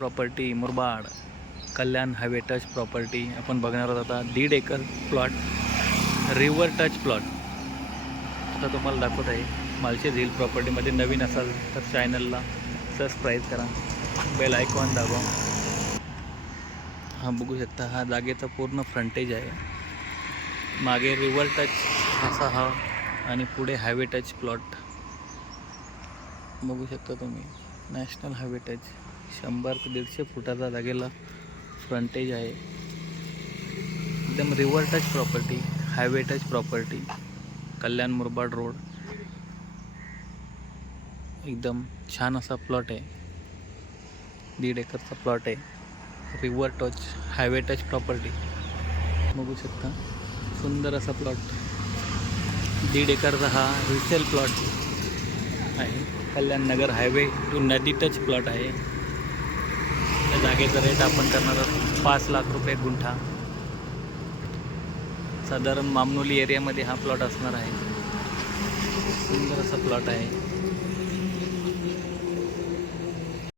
Property Murbad कल्याण highway touch property आपण बघणार आहोत आता 1.5 acre plot river touch plot आता तुम्हाला दाखवत आहे। मालशेज हिल प्रॉपर्टीमध्ये नवीन असाल तर चॅनलला सबस्क्राईब करा, बेल आयकॉन दाबा। हा बघू शकता, हा जागेचा पूर्ण फ्रंटेज आहे। मागे रिव्हर टच असा हा आणि पुढे हायवे टच प्लॉट बघू शकता तुम्ही। नॅशनल हायवे टच 100 ते 150 फुटाचा जागेला फ्रंटेज आहे। एकदम river touch property, highway touch property, Kalyan Murbad road. एकदम छान असा प्लॉट आहे, 1.5 एकरचा प्लॉट आहे। River touch highway touch property बघू शकता, सुंदर असा प्लॉट। 1.5 एकरचा हा रिसेल प्लॉट आहे। कल्याण नगर हायवे टू नदी टच प्लॉट आहे। त्या जागेचा रेट आपण करणार आहोत 5 लाख रुपये गुंठा। साधारण मामनोली एरियामध्ये हा प्लॉट असणार आहे। सुंदर असा प्लॉट आहे।